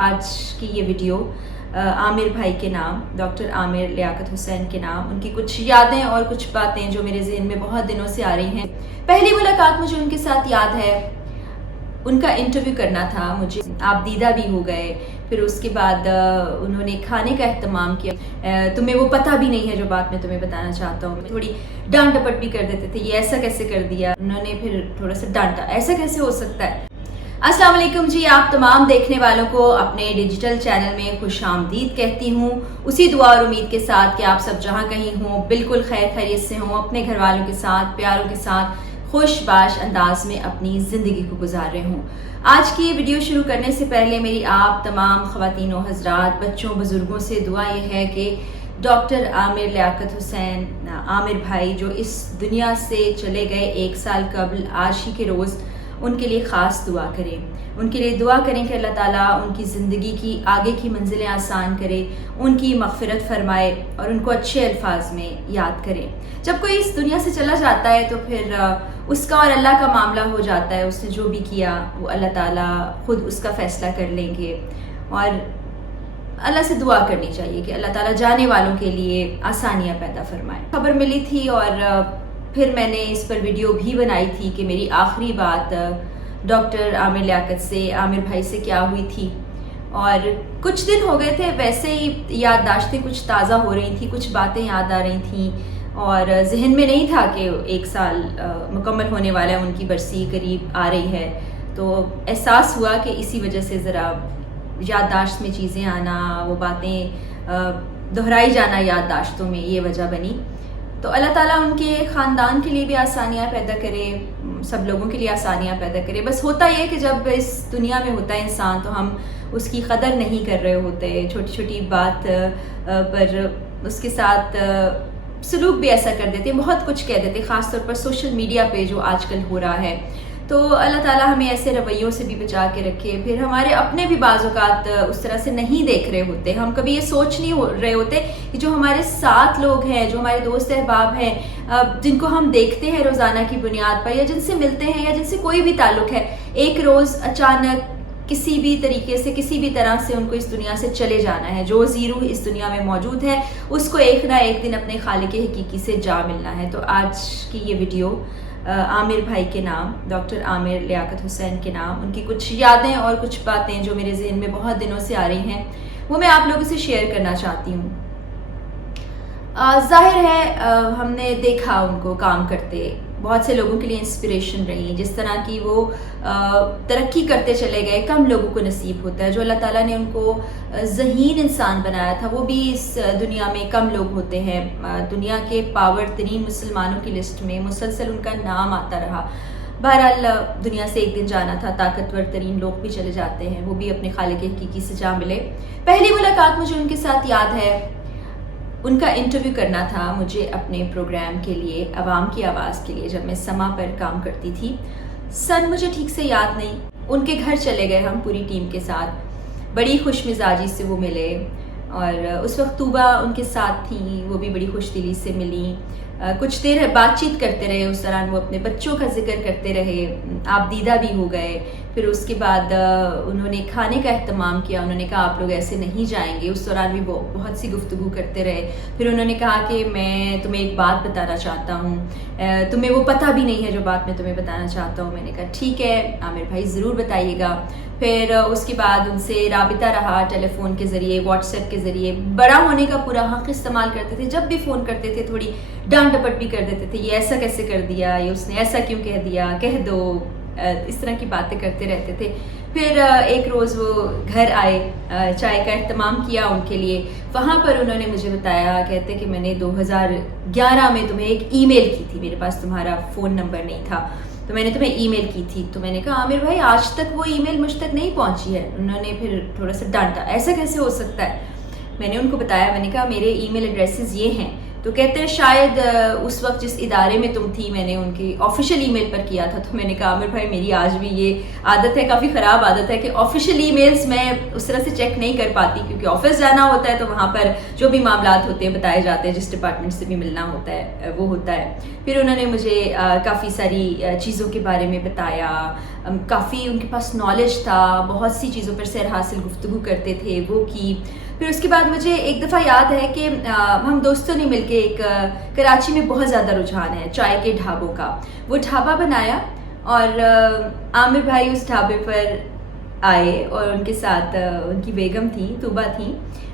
आज की ये वीडियो आमिर भाई के नाम, डॉक्टर आमिर लियाकत हुसैन के नाम, उनकी कुछ यादें और कुछ बातें जो मेरे ज़हन में बहुत दिनों से आ रही हैं। पहली मुलाकात मुझे उनके साथ याद है, उनका इंटरव्यू करना था मुझे, आप दीदा भी हो गए। फिर उसके बाद उन्होंने खाने का एहतमाम किया। तुम्हें वो पता भी नहीं है जो बात मैं तुम्हें बताना चाहता हूँ। थोड़ी डांट डपट भी कर देते थे, ये ऐसा कैसे कर दिया। उन्होंने फिर थोड़ा सा डांटा, ऐसा कैसे हो सकता है। अस्सलाम वालेकुम जी, आप तमाम देखने वालों को अपने डिजिटल चैनल में खुश आमदीद कहती हूँ, उसी दुआ और उम्मीद के साथ कि आप सब जहाँ कहीं हों बिल्कुल खैर खैरियत से हों, अपने घर वालों के साथ, प्यारों के साथ खुशबाश अंदाज में अपनी ज़िंदगी को गुजार रहे हों। आज की वीडियो शुरू करने से पहले मेरी आप तमाम ख़वातीन व हज़रात, बच्चों, बुज़ुर्गों से दुआ ये है कि डॉक्टर आमिर लियाकत हुसैन आमिर भाई जो इस दुनिया से चले गए 1 साल कबल आज ही के रोज़, उनके लिए ख़ास दुआ करें। उनके लिए दुआ करें कि अल्लाह ताला उनकी ज़िंदगी की आगे की मंजिलें आसान करे, उनकी मग़फ़िरत फ़रमाए और उनको अच्छे अल्फाज में याद करें। जब कोई इस दुनिया से चला जाता है तो फिर उसका और अल्लाह का मामला हो जाता है। उसने जो भी किया वो अल्लाह ताला ख़ुद उसका फ़ैसला कर लेंगे और अल्लाह से दुआ करनी चाहिए कि अल्लाह ताला जाने वालों के लिए आसानियाँ पैदा फ़रमाए। खबर मिली थी और फिर मैंने इस पर वीडियो भी बनाई थी कि मेरी आखिरी बात डॉक्टर आमिर लियाकत से, आमिर भाई से क्या हुई थी। और कुछ दिन हो गए थे, वैसे ही याददाश्तें कुछ ताज़ा हो रही थी, कुछ बातें याद आ रही थी और जहन में नहीं था कि 1 साल मुकम्मल होने वाला है, उनकी बरसी करीब आ रही है। तो एहसास हुआ कि इसी वजह से ज़रा याददाश्त में चीज़ें आना, वो बातें दोहराई जाना याददाश्तों में, ये वजह बनी। तो अल्लाह ताला उनके ख़ानदान के लिए भी आसानियाँ पैदा करे, सब लोगों के लिए आसानियाँ पैदा करे। बस होता ये कि जब इस दुनिया में होता है इंसान तो हम उसकी कदर नहीं कर रहे होते, छोटी छोटी बात पर उसके साथ सलूक भी ऐसा कर देते, बहुत कुछ कह देते, ख़ास तौर पर सोशल मीडिया पे जो आजकल हो रहा है। तो अल्लाह ताला हमें ऐसे रवैयों से भी बचा के रखे। फिर हमारे अपने भी बाज़ औक़ात उस तरह से नहीं देख रहे होते, हम कभी ये सोच नहीं रहे होते कि जो हमारे साथ लोग हैं, जो हमारे दोस्त अहबाब हैं, जिनको हम देखते हैं रोज़ाना की बुनियाद पर या जिनसे मिलते हैं या जिनसे कोई भी ताल्लुक़ है, एक रोज़ अचानक किसी भी तरीके से, किसी भी तरह से उनको इस दुनिया से चले जाना है। जो ज़ीरो इस दुनिया में मौजूद है उसको एक ना एक दिन अपने खालिक हकीकी से जा मिलना है। तो आज की ये वीडियो आमिर भाई के नाम, डॉक्टर आमिर लियाकत हुसैन के नाम, उनकी कुछ यादें और कुछ बातें जो मेरे ज़हन में बहुत दिनों से आ रही हैं, वो मैं आप लोगों से शेयर करना चाहती हूँ। ज़ाहिर है हमने देखा उनको काम करते, बहुत से लोगों के लिए इंस्पिरेशन रही। जिस तरह की वो तरक्की करते चले गए, कम लोगों को नसीब होता है। जो अल्लाह ताला ने उनको ज़हीन इंसान बनाया था, वो भी इस दुनिया में कम लोग होते हैं। दुनिया के पावर तरीन मुसलमानों की लिस्ट में मुसलसल उनका नाम आता रहा। बहरहाल दुनिया से एक दिन जाना था, ताकतवर तरीन लोग भी चले जाते हैं, वो भी अपने खालिक हकीकी से जा मिले। पहली मुलाकात मुझे उनके साथ याद है, उनका इंटरव्यू करना था मुझे अपने प्रोग्राम के लिए, आवाम की आवाज़ के लिए, जब मैं समा पर काम करती थी। सन मुझे ठीक से याद नहीं। उनके घर चले गए हम पूरी टीम के साथ, बड़ी खुश मिजाजी से वो मिले और उस वक्त तूबा उनके साथ थी, वो भी बड़ी खुश दिली से मिली। कुछ देर बातचीत करते रहे, उस दौरान वो अपने बच्चों का जिक्र करते रहे, आप दीदा भी हो गए। फिर उसके बाद उन्होंने खाने का एहतमाम किया, उन्होंने कहा आप लोग ऐसे नहीं जाएंगे। उस दौरान भी वो बहुत सी गुफ्तगू करते रहे। फिर उन्होंने कहा कि मैं तुम्हें एक बात बताना चाहता हूँ, तुम्हें वो पता भी नहीं है जो बात मैं तुम्हें बताना चाहता हूँ। मैंने कहा ठीक है आमिर भाई, ज़रूर बताइएगा। फिर उसके बाद उनसे राबिता रहा, टेलीफोन के ज़रिए, व्हाट्सएप के ज़रिए। बड़ा होने का पूरा हक़ इस्तेमाल करते थे, जब भी फ़ोन करते थे थोड़ी डांट डपट भी कर देते थे, ये ऐसा कैसे कर दिया, ये उसने ऐसा क्यों कह दिया, कह दो, इस तरह की बातें करते रहते थे। फिर एक रोज़ वो घर आए, चाय का एहतमाम किया उनके लिए। वहाँ पर उन्होंने मुझे बताया, कहते कि मैंने 2011 में तुम्हें एक ईमेल की थी, मेरे पास तुम्हारा फ़ोन नंबर नहीं था, तो मैंने तुम्हें ईमेल की थी। तो मैंने कहा आमिर भाई आज तक वो ईमेल मुझ तक नहीं पहुँची है। उन्होंने फिर थोड़ा सा डांटा, ऐसा कैसे हो सकता है। मैंने उनको बताया, मैंने कहा मेरे ईमेल एड्रेसेस ये हैं। तो कहते हैं शायद उस वक्त जिस इदारे में तुम थी मैंने उनकी ऑफिशियल ईमेल पर किया था। तो मैंने कहा आमिर भाई मेरी आज भी ये आदत है, काफ़ी ख़राब आदत है कि ऑफिशियल ईमेल्स मैं उस तरह से चेक नहीं कर पाती, क्योंकि ऑफिस जाना होता है तो वहाँ पर जो भी मामलात होते हैं बताए जाते हैं, जिस डिपार्टमेंट से भी मिलना होता है वो होता है। फिर उन्होंने मुझे काफ़ी सारी चीज़ों के बारे में बताया, काफ़ी उनके पास नॉलेज था, बहुत सी चीज़ों पर सैर हासिल गुफ्तगू करते थे, वो की। फिर उसके बाद मुझे एक दफ़ा याद है कि हम दोस्तों ने मिलके एक कराची में बहुत ज़्यादा रुझान है चाय के ढाबों का, वो ढाबा बनाया और आमिर भाई उस ढाबे पर आए और उनके साथ उनकी बेगम थी, तूबा थी,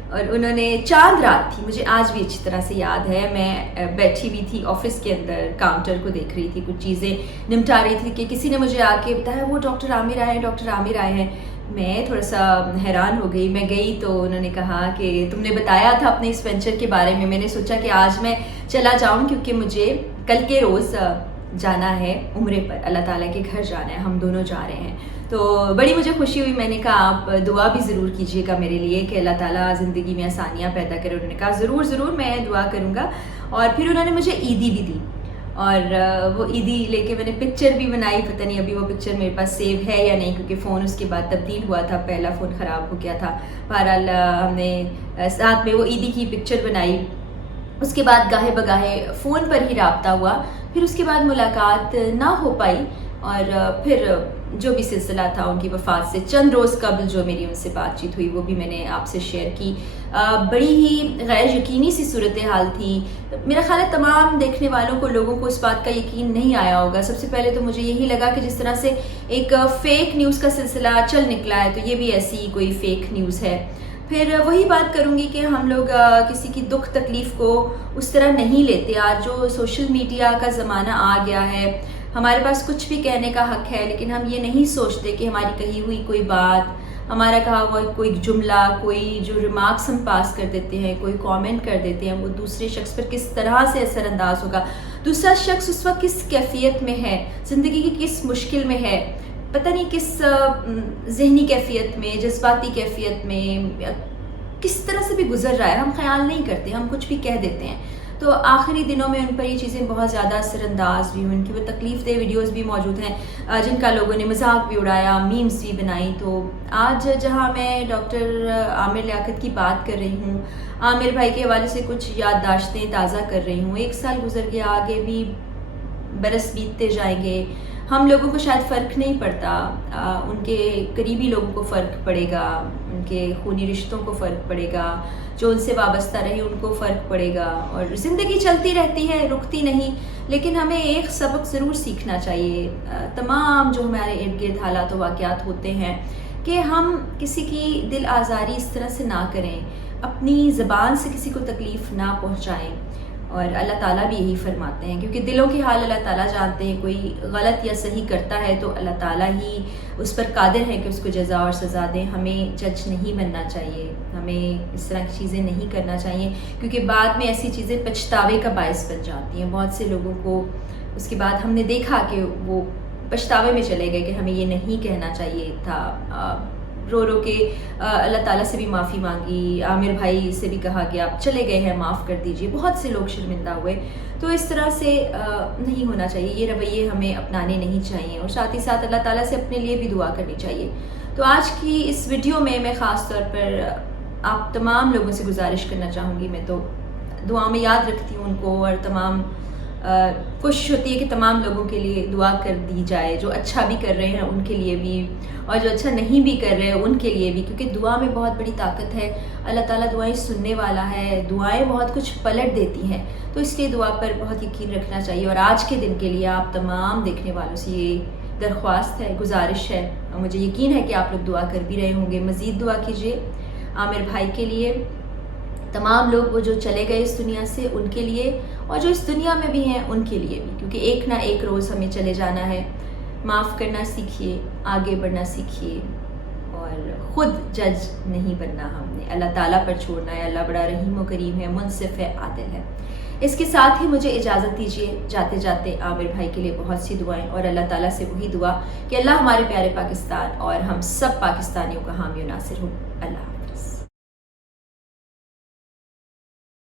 और उन्होंने चांद रात थी, मुझे आज भी अच्छी तरह से याद है, मैं बैठी हुई थी ऑफिस के अंदर, काउंटर को देख रही थी, कुछ चीज़ें निपटा रही थी कि किसी ने मुझे आके बताया वो डॉक्टर आमिर आए हैं, डॉक्टर आमिर आए हैं। मैं थोड़ा सा हैरान हो गई, मैं गई तो उन्होंने कहा कि तुमने बताया था अपने इस वेंचर के बारे में, मैंने सोचा कि आज मैं चला जाऊं क्योंकि मुझे कल के रोज़ जाना है उम्रे पर, अल्लाह ताला के घर जाना है, हम दोनों जा रहे हैं। तो बड़ी मुझे खुशी हुई, मैंने कहा आप दुआ भी ज़रूर कीजिएगा मेरे लिए कि अल्लाह ताला ज़िंदगी में आसानियाँ पैदा करे। उन्होंने कहा ज़रूर मैं दुआ करूँगा। और फिर उन्होंने मुझे ईदी भी दी और वो ईदी लेके मैंने पिक्चर भी बनाई, पता नहीं अभी वो पिक्चर मेरे पास सेव है या नहीं क्योंकि फ़ोन उसके बाद तब्दील हुआ था, पहला फ़ोन ख़राब हो गया था। बहरहाल हमने साथ में वो ईदी की पिक्चर बनाई। उसके बाद गाहे बगाहे फ़ोन पर ही राब्ता हुआ, फिर उसके बाद मुलाकात ना हो पाई और फिर जो भी सिलसिला था उनकी वफ़ात से चंद रोज़ कबल जो मेरी उनसे बातचीत हुई वो भी मैंने आपसे शेयर की। बड़ी ही गैर यकीनी सी सूरत हाल थी। मेरा ख़्याल है तमाम देखने वालों को, लोगों को इस बात का यकीन नहीं आया होगा। सबसे पहले तो मुझे यही लगा कि जिस तरह से एक फ़ेक न्यूज़ का सिलसिला चल निकला है तो ये भी ऐसी ही कोई फ़ेक न्यूज़ है। फिर वही बात करूँगी कि हम लोग किसी की दुख तकलीफ़ को उस तरह नहीं लेते। आज जो सोशल मीडिया का ज़माना आ गया है, हमारे पास कुछ भी कहने का हक़ है, लेकिन हम ये नहीं सोचते कि हमारी कही हुई कोई बात, हमारा कहा हुआ कोई जुमला, कोई जो रिमार्क्स हम पास कर देते हैं, कोई कमेंट कर देते हैं, वो दूसरे शख्स पर किस तरह से असरअंदाज होगा। दूसरा शख्स उस वक्त किस कैफियत में है, ज़िंदगी की किस मुश्किल में है, पता नहीं किस ज़हनी कैफियत में, जज्बाती कैफियत में, किस तरह से भी गुजर रहा है, हम ख्याल नहीं करते, हम कुछ भी कह देते हैं। तो आखिरी दिनों में उन पर ये चीज़ें बहुत ज़्यादा असरअंदाज भी हुई, उनकी वो तकलीफ़ दे वीडियोज़ भी मौजूद हैं जिनका लोगों ने मजाक भी उड़ाया, मीम्स भी बनाई। तो आज जहाँ मैं डॉक्टर आमिर लियाकत की बात कर रही हूँ, आमिर भाई के हवाले से कुछ याददाश्तें ताज़ा कर रही हूँ, 1 साल गुजर गया, आगे भी बरस बीतते जाएंगे, हम लोगों को शायद फ़र्क नहीं पड़ता, उनके करीबी लोगों को फ़र्क पड़ेगा, उनके खूनी रिश्तों को फ़र्क पड़ेगा, जो उनसे वाबस्ता रहे उनको फ़र्क पड़ेगा। और ज़िंदगी चलती रहती है, रुकती नहीं, लेकिन हमें एक सबक ज़रूर सीखना चाहिए। तमाम जो हमारे इर्द गिर्द हालात व वाक़यात होते हैं कि हम किसी की दिल आज़ारी इस तरह से ना करें, अपनी ज़बान से किसी को तकलीफ़ ना पहुँचाएँ। और अल्लाह ताला भी यही फरमाते हैं, क्योंकि दिलों के हाल अल्लाह ताला जानते हैं। कोई गलत या सही करता है तो अल्लाह ताला ही उस पर कादिर है कि उसको जज़ा और सज़ा दें। हमें जज नहीं बनना चाहिए, हमें इस तरह की चीज़ें नहीं करना चाहिए, क्योंकि बाद में ऐसी चीज़ें पछतावे का बायस बन जाती हैं। बहुत से लोगों को उसके बाद हमने देखा कि वो पछतावे में चले गए कि हमें ये नहीं कहना चाहिए था। रो रो के अल्लाह ताला से भी माफ़ी मांगी, आमिर भाई से भी कहा कि आप चले गए हैं, माफ़ कर दीजिए। बहुत से लोग शर्मिंदा हुए। तो इस तरह से नहीं होना चाहिए, ये रवैये हमें अपनाने नहीं चाहिए, और साथ ही साथ अल्लाह ताला से अपने लिए भी दुआ करनी चाहिए। तो आज की इस वीडियो में मैं ख़ास तौर पर आप तमाम लोगों से गुजारिश करना चाहूँगी, मैं तो दुआ में याद रखती हूँ उनको, और तमाम कोशिश होती है कि तमाम लोगों के लिए दुआ कर दी जाए, जो अच्छा भी कर रहे हैं उनके लिए भी, और जो अच्छा नहीं भी कर रहे हैं उनके लिए भी, क्योंकि दुआ में बहुत बड़ी ताकत है। अल्लाह ताला दुआएं सुनने वाला है, दुआएं बहुत कुछ पलट देती हैं, तो इसलिए दुआ पर बहुत यकीन रखना चाहिए। और आज के दिन के लिए आप तमाम देखने वालों से ये दरख्वास्त है, गुजारिश है, और मुझे यकीन है कि आप लोग दुआ कर भी रहे होंगे। मज़ीद दुआ कीजिए आमिर भाई के लिए, तमाम लोग वो जो चले गए इस दुनिया से उनके लिए, और जो इस दुनिया में भी हैं उनके लिए भी, क्योंकि एक ना एक रोज़ हमें चले जाना है। माफ़ करना सीखिए, आगे बढ़ना सीखिए, और ख़ुद जज नहीं बनना हमने, अल्लाह ताला पर छोड़ना है। अल्लाह बड़ा रहीम व करीम है, मुनसिफ़ है, आदिल है। इसके साथ ही मुझे इजाज़त दीजिए, जाते जाते आमिर भाई के लिए बहुत सी दुआएं, और अल्लाह ताला से वही दुआ कि अल्लाह हमारे प्यारे पाकिस्तान और हम सब पाकिस्तानियों का हामी और नासिर हो। अल्लाह।